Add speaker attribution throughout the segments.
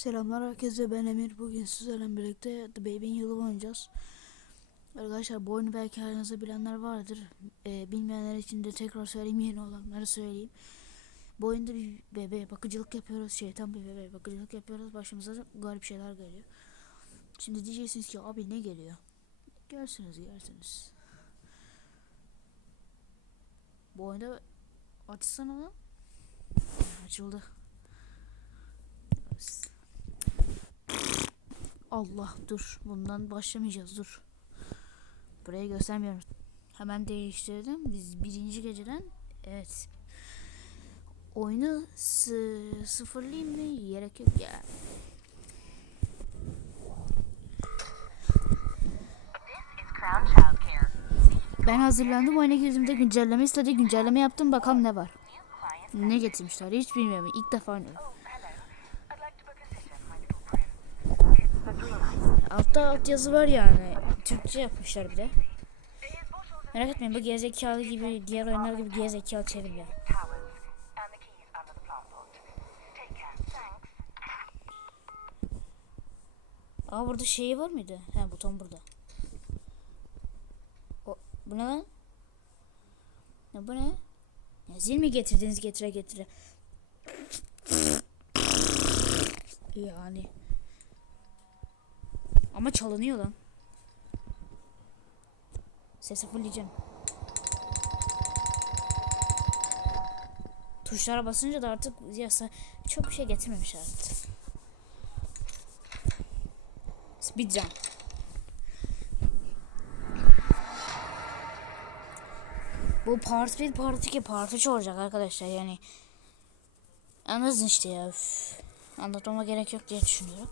Speaker 1: Selamlar herkese ben Emir. Bugün sizlerle birlikte The Baby'in yılı oynayacağız. Arkadaşlar bu oyunu belki aranızda bilenler vardır. Ee, bilmeyenler için de tekrar söyleyeyim yeni olanları söyleyeyim. Bu oyunda bir bebeğe bakıcılık yapıyoruz. Şeytan bir bebeğe bakıcılık yapıyoruz. Başımıza garip şeyler geliyor. Şimdi diyeceksiniz ki abi ne geliyor? Görsünüz görsünüz. Bu oyunda açsana lan. Açıldı. Allah dur. Bundan başlamayacağız dur. Burayı göstermiyorum. Hemen değiştirdim. Biz birinci geceden evet. Oyunu sı sıfırlayayım mı? Gerek yok ya. Ben hazırlandım oyuna girdiğimde güncelleme istedi. Güncelleme yaptım bakalım ne var. Ne getirmişler hiç bilmiyorum. İlk defa oynuyorum. Altta alt yazı var yani. Türkçe yapmışlar bir de. Merak etmeyin bu gerizekalı gibi diğer oyunlar gibi gerizekalı çevirmiyor. Aa burada şeyi var mıydı? He buton burada. O, bu ne lan? Ya bu ne? Ya zil mi getirdiniz getire getire? Yani. Ama çalınıyor lan. Sesi fullleyeceğim. Tuşlara basınca da artık yasa çok bir şey getirmemiş artık. Speedrun. Bu part 1, part 2, part 3 olacak arkadaşlar yani. Anladın işte ya. Üf. Anlatmama gerek yok diye düşünüyorum.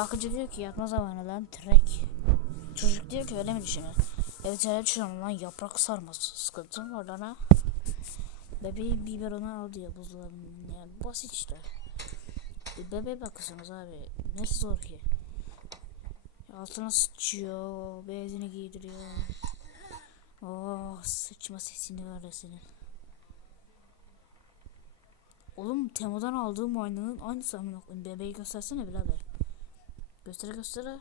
Speaker 1: Bakıcı diyor ki yatma zamanı lan trek. Çocuk diyor ki öyle mi düşünüyor? Evet öyle düşünüyorum lan yaprak sarması. Sıkıntım var lan ha. Bebeği biberonu al diyor buzdolabının. Yani basit işte. Bir bebeğe bakıyorsunuz abi. Ne zor ki? Altına sıçıyor, bezini giydiriyor. Oh, sıçma sesini ya senin. Oğlum Temo'dan aldığım aynanın aynısı amına koyayım. Bebeği göstersene birader. Göstere göstere.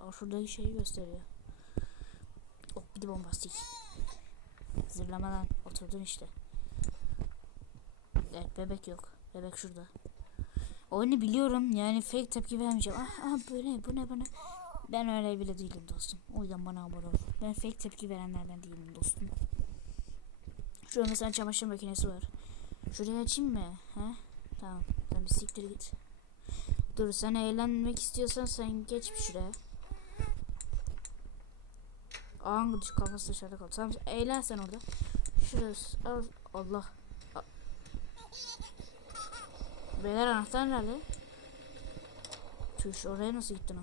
Speaker 1: Aa şuradaki şeyi gösteriyor. Oh bir de bombastik. Zırlamadan oturdun işte. Evet bebek yok. Bebek şurada. Oyunu biliyorum yani fake tepki vermeyeceğim. Ah, ah ne bu ne bu ne. Ben öyle bile değilim dostum. O yüzden bana abone ol. Ben fake tepki verenlerden değilim dostum. Şurada mesela çamaşır makinesi var. Şurayı açayım mı? He? Tamam. Sen bir siktir git. Dur sen eğlenmek istiyorsan sen geç bir şuraya. Aa düş kafası dışarıda kaldı. Tamam eğlen sen orada. Şurası. Al. Allah. A- Beyler anahtar nerede? Çüş oraya nasıl gittin o?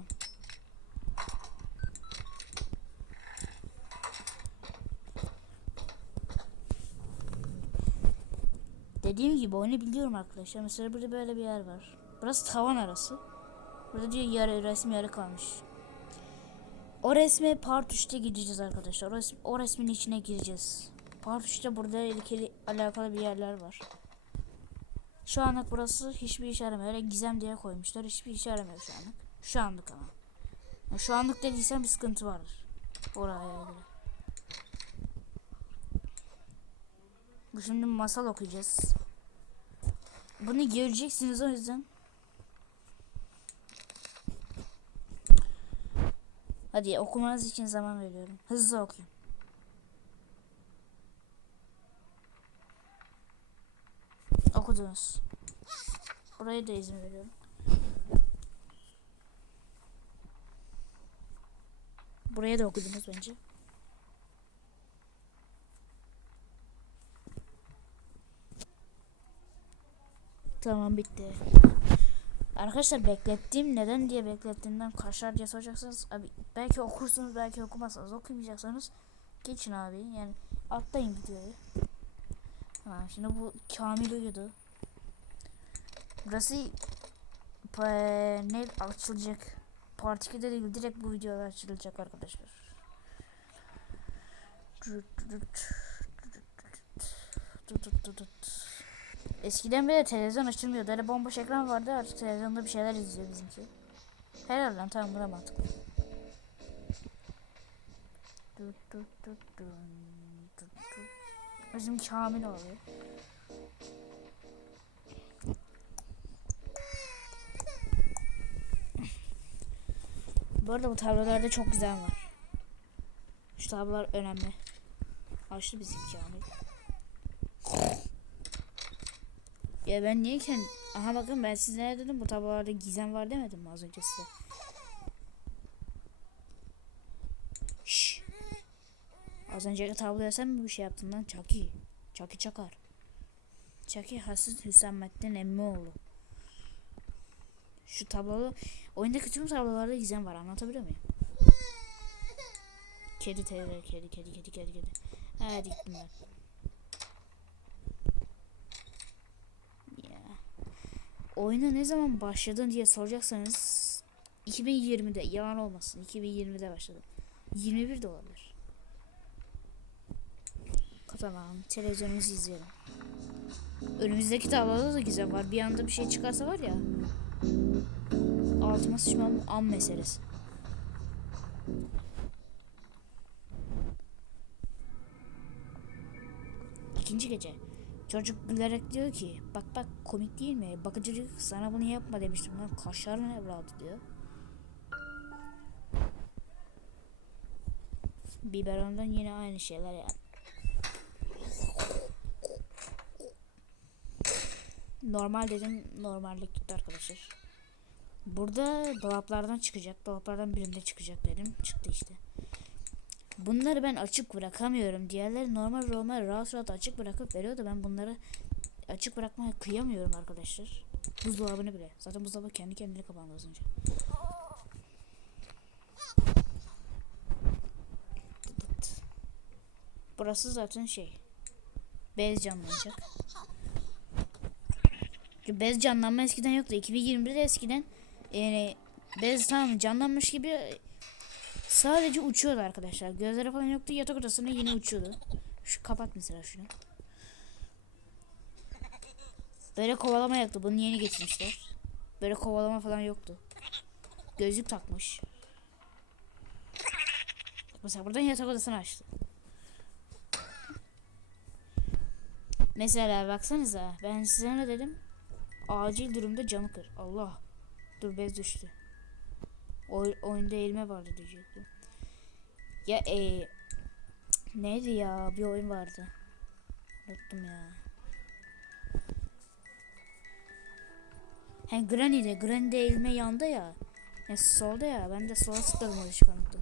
Speaker 1: Dediğim gibi oyunu biliyorum arkadaşlar. Mesela burada böyle bir yer var. Burası tavan arası. Burada diyor yarı resim yarı kalmış. O resme part 3'te gideceğiz arkadaşlar. O, resm, o resmin içine gireceğiz. Part 3'te burada ilgili alakalı bir yerler var. Şu anlık burası hiçbir işe yaramıyor. Öyle gizem diye koymuşlar. Hiçbir işe yaramıyor şu anlık. Şu anlık ama. Ya şu anlık dediysem bir sıkıntı vardır. Oraya göre. Şimdi masal okuyacağız. Bunu göreceksiniz o yüzden. Hadi okumanız için zaman veriyorum. Hızlı okuyun. Okudunuz. Buraya da izin veriyorum. Buraya da okudunuz bence. Tamam bitti. Arkadaşlar beklettiğim neden diye beklettiğimden kaşar diye soracaksınız. Abi belki okursunuz belki okumazsanız okumayacaksanız geçin abi yani atlayın videoyu. Tamam şimdi bu Kamil uyudu. Burası ne açılacak? Part 2'de değil direkt bu videoda açılacak arkadaşlar. Tut tut tut tut tut tut tut. Eskiden beri televizyon açılmıyordu. Öyle bomboş ekran vardı artık televizyonda bir şeyler izliyor bizimki. Helal lan tamam bu da mantıklı. Bizim Kamil oluyor. Bu arada bu tablolarda çok güzel var. Şu tablolar önemli. Açtı bizim Kamil. Ya ben niye kend... Aha bakın ben size ne dedim bu tablolarda gizem var demedim mi az önce size? Şşş. Az önceki tabloya sen mi bir şey yaptın lan? Çaki. Çaki Çakar. Çaki Hassız Hüsamettin Emmioğlu. Şu tabloda oyundaki tüm tablolarda gizem var anlatabiliyor muyum? Kedi teyze kedi kedi kedi kedi kedi. Evet gittim ben. Ya. Oyuna ne zaman başladın diye soracaksanız 2020'de yalan olmasın 2020'de başladım. 21 de olabilir. Tamam televizyonumuzu izleyelim. Önümüzdeki tabloda da güzel var. Bir anda bir şey çıkarsa var ya. Altıma sıçmam an meselesi. İkinci gece. Çocuk gülerek diyor ki bak bak komik değil mi? Bakıcı sana bunu yapma demiştim lan kaşarın evladı diyor. Biberondan yine aynı şeyler yani. Normal dedim normallik gitti arkadaşlar. Burada dolaplardan çıkacak. Dolaplardan birinde çıkacak dedim. Çıktı işte. Bunları ben açık bırakamıyorum. Diğerleri normal normal rahat rahat açık bırakıp veriyor da ben bunları açık bırakmaya kıyamıyorum arkadaşlar. Buzdolabını bile. Zaten buzdolabı kendi kendine kapandı az önce. Burası zaten şey. Bez canlanacak. Bez canlanma eskiden yoktu. 2021'de eskiden yani bez tamam canlanmış gibi sadece uçuyordu arkadaşlar. Gözleri falan yoktu. Yatak odasında yine uçuyordu. Şu kapat mesela şunu. Böyle kovalama yoktu. Bunu yeni getirmişler. Böyle kovalama falan yoktu. Gözlük takmış. Mesela buradan yatak odasını açtı. Mesela baksanıza ben size ne dedim? Acil durumda camı kır. Allah. Dur bez düştü. Oy, oyunda eğilme vardı diyecektim. Ya e neydi ya bir oyun vardı. Unuttum ya. He Granny'de. Granny'de eğilme yanda ya. Ya solda ya. Ben de sola sıkladım alışkanlıkla.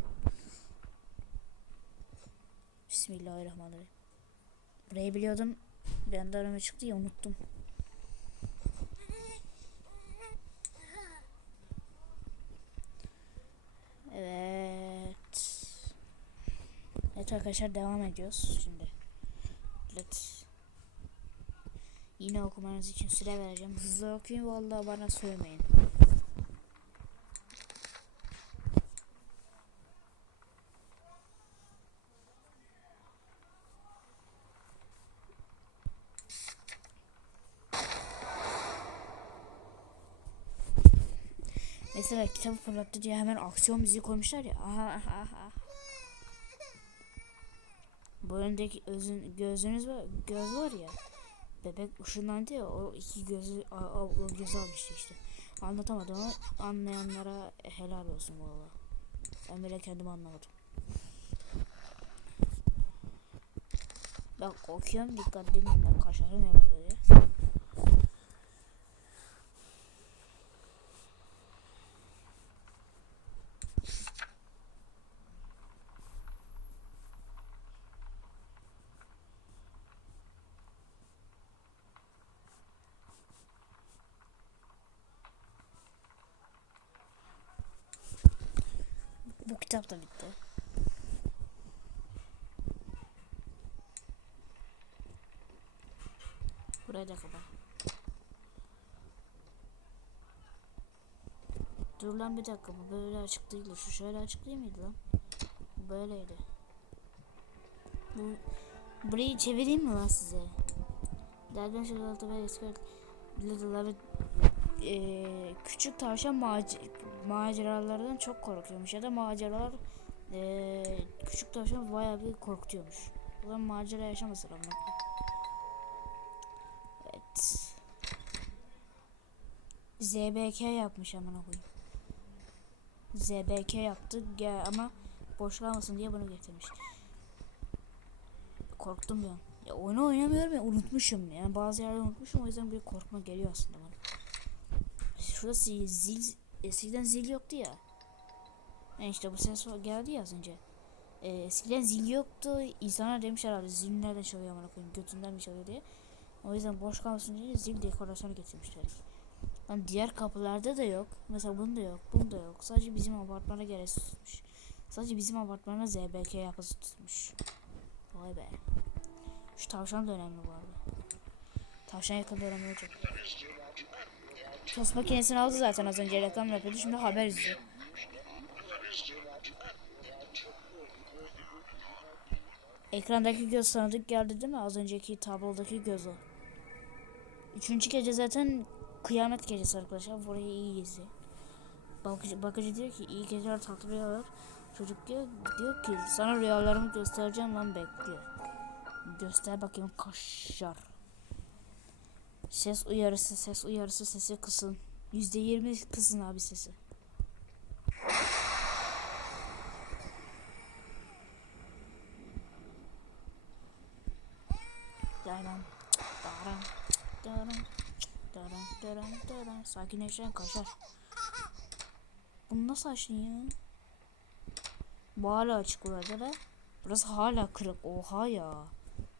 Speaker 1: Bismillahirrahmanirrahim. Burayı biliyordum. Bir anda önüme çıktı ya unuttum. Evet. Evet arkadaşlar devam ediyoruz şimdi. Evet. Yine okumanız için süre vereceğim. Hızlı okuyun vallahi bana söylemeyin. Mesela kitabı fırlattı diye hemen aksiyon müziği koymuşlar ya. Aha aha aha. Bu öndeki özün, gözünüz var, göz var ya. Bebek ışınlandı ya o iki gözü a- o gözü almıştı işte. Anlatamadım ama anlayanlara helal olsun valla. Ben bile kendim anlamadım. Bak okuyorum dikkatli dinle kaşarım evladı diye. Bu kitap da bitti. Burayı da kapat. Dur lan bir dakika bu böyle açık değildi. Şu şöyle açık değil miydi lan? Bu böyleydi. Bu burayı çevireyim mi lan size? Derden şokolata ve eski Little Rabbit küçük tavşan mac maceralardan çok korkuyormuş ya da maceralar eee, küçük tavşan bayağı bir korkutuyormuş. Zaman macera yaşamasın ama. Evet. ZBK yapmış amına koyayım. ZBK yaptı gel ama boş kalmasın diye bunu getirmiş. Korktum ya. Ya oyunu oynamıyorum ya unutmuşum. Yani bazı yerleri unutmuşum o yüzden bir korkma geliyor aslında bana. Zil, zil eskiden zil yoktu ya. Yani işte bu ses geldi ya az önce. Ee, eskiden zil yoktu. İnsanlar demiş herhalde zil nereden çalıyor amına koyayım götünden mi çalıyor diye. O yüzden boş kalmasın diye zil dekorasyonu getirmişler. Lan diğer kapılarda da yok. Mesela bunda yok, bunda yok. Sadece bizim apartmana gerek tutmuş. Sadece bizim apartmana ZBK yapısı tutmuş. Vay be. Şu tavşan da önemli bu arada. Tavşan yakında önemli olacak. Tost makinesini aldı zaten az önce reklam yapıyordu. Şimdi haber izliyor. Ekrandaki göz tanıdık geldi değil mi? Az önceki tablodaki göz o. Üçüncü gece zaten kıyamet gecesi arkadaşlar. Burayı iyi izle. Bakıcı, bakıcı diyor ki iyi geceler tatlı rüyalar. Çocuk diyor, diyor ki sana rüyalarımı göstereceğim lan bekliyor. Göster bakayım kaşar. Ses uyarısı, ses uyarısı, sesi kısın. Yüzde yirmi kısın abi sesi. Daram, daram, daram, daram, daram, daram. Sakinleşen kaşar. Bunu nasıl açtın ya? Bu hala açık bu arada da. Burası hala kırık. Oha ya.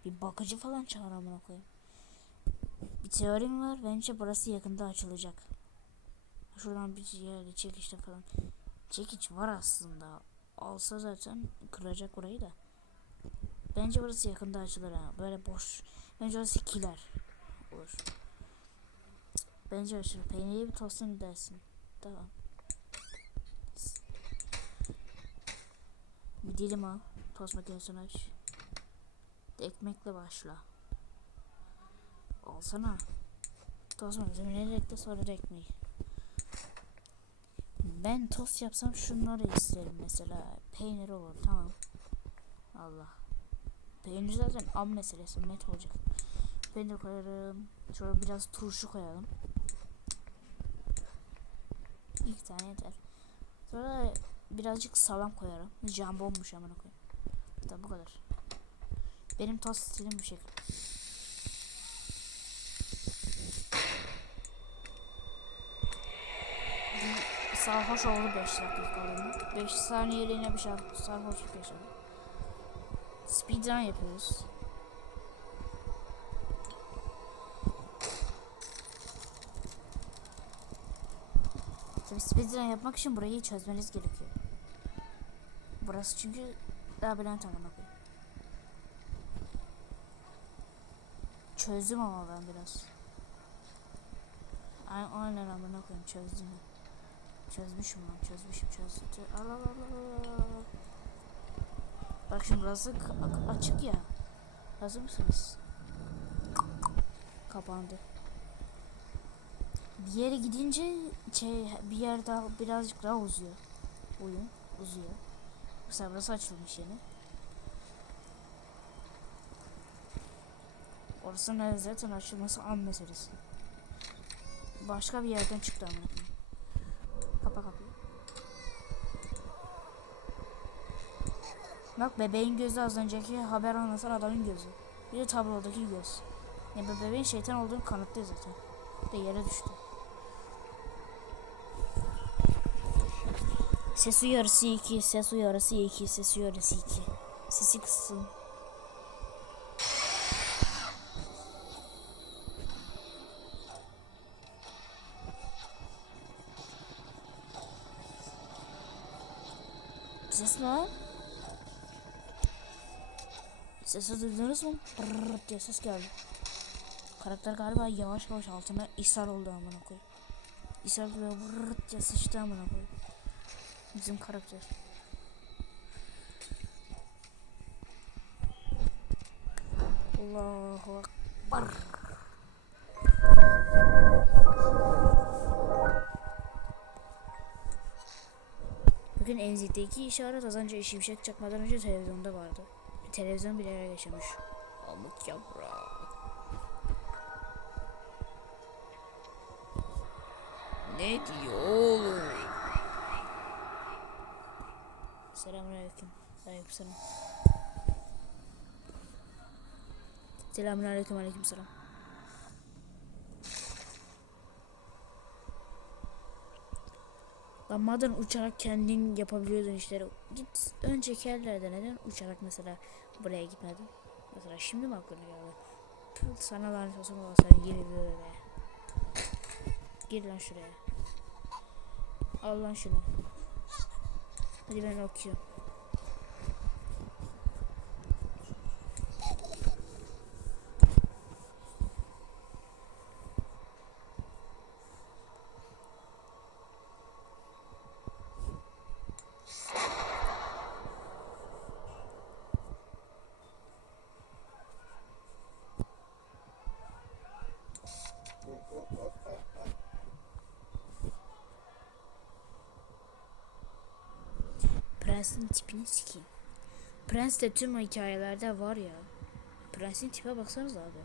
Speaker 1: Bir bakıcı falan çağır amına koyayım. Bir teorim var. Bence burası yakında açılacak. Şuradan bir yerde çekişte falan. Çekiç var aslında. Alsa zaten kıracak orayı da. Bence burası yakında açılır ha. Böyle boş. Bence orası kiler. Olur. Bence açılır. Peynirli bir tostun dersin. Tamam. Bir dilim al. Tost makinesini aç. Ekmekle başla. Alsana. Tost malzemeleri ekle sonra ekmeği. Ben tost yapsam şunları isterim mesela. Peynir olur tamam. Allah. Peynir zaten am meselesi net olacak. Peynir koyarım. Şöyle biraz turşu koyalım. İki tane yeter. Sonra birazcık salam koyarım. Jambonmuş amına koyayım. Tabi bu kadar. Benim tost stilim bu şekilde. Bir Sarhoş oldu 5 dakikalığına. 5 saniyeliğine bir sarhoşluk yaşadı. Speedrun yapıyoruz. Tabi speedrun yapmak için burayı çözmeniz gerekiyor. Burası çünkü labirent amına koyayım. Çözdüm ama ben biraz. Ay- Aynen amına koyayım çözdüm. Çözmüşüm lan çözmüşüm çözdüm. Çö- Al al al al al. Bak şimdi burası açık ya. Hazır mısınız? Kapandı. Bir yere gidince şey, bir yer daha birazcık daha uzuyor. Oyun uzuyor. Mesela burası açılmış yeni. Orası zaten açılması an meselesi. Başka bir yerden çıktı ama. Bak bebeğin gözü az önceki haber anlatan adamın gözü. Bir de tablodaki göz. Yani bu bebeğin şeytan olduğunu kanıtlıyor zaten. De yere düştü. Ses uyarısı 2, ses uyarısı 2, ses uyarısı 2. Sesi kıssın. Sesi duydunuz mu? Brrrr diye ses geldi. Karakter galiba yavaş yavaş altına ishal oldu amına koy. İshal ve brrrr diye sıçtı amına koy. Bizim karakter. Allahu Akbar. Bugün NZ'deki işaret az önce şimşek çakmadan önce televizyonda vardı. Televizyon bir yere geçirmiş. Amık yaprağı. Ne diyor oğlum? Selamünaleyküm. Aleykümselam. Selamünaleyküm aleykümselam. Lan madem uçarak kendin yapabiliyordun işleri. Git önceki yerlerde neden uçarak mesela buraya gitmedin? Mesela şimdi mi aklına geldi? Tüh, sana lanet olsun baba sen gibi böyle. Gir lan şuraya. Al lan şunu. Hadi ben okuyorum. Prensin tipini sikeyim. Prens de tüm hikayelerde var ya. Prensin tipe baksanıza abi.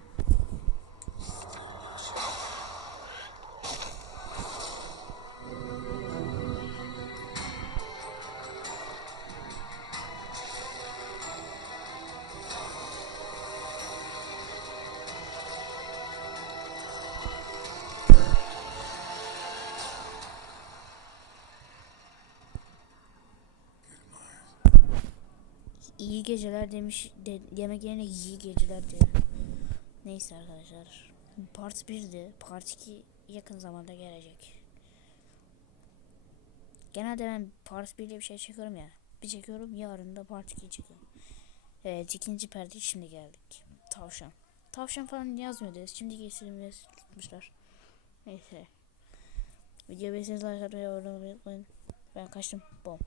Speaker 1: İyi geceler demiş de, demek yerine iyi geceler diyor. Neyse arkadaşlar. Part 1'di. Part 2 yakın zamanda gelecek. Genelde ben Part 1'de bir şey çekiyorum ya. Bir çekiyorum yarın da Part 2 çıkıyor. Evet ikinci perde şimdi geldik. Tavşan. Tavşan falan yazmıyordu. Şimdi isimleri tutmuşlar. Neyse. Video beğenirseniz like atmayı unutmayın. Ben kaçtım. Bom.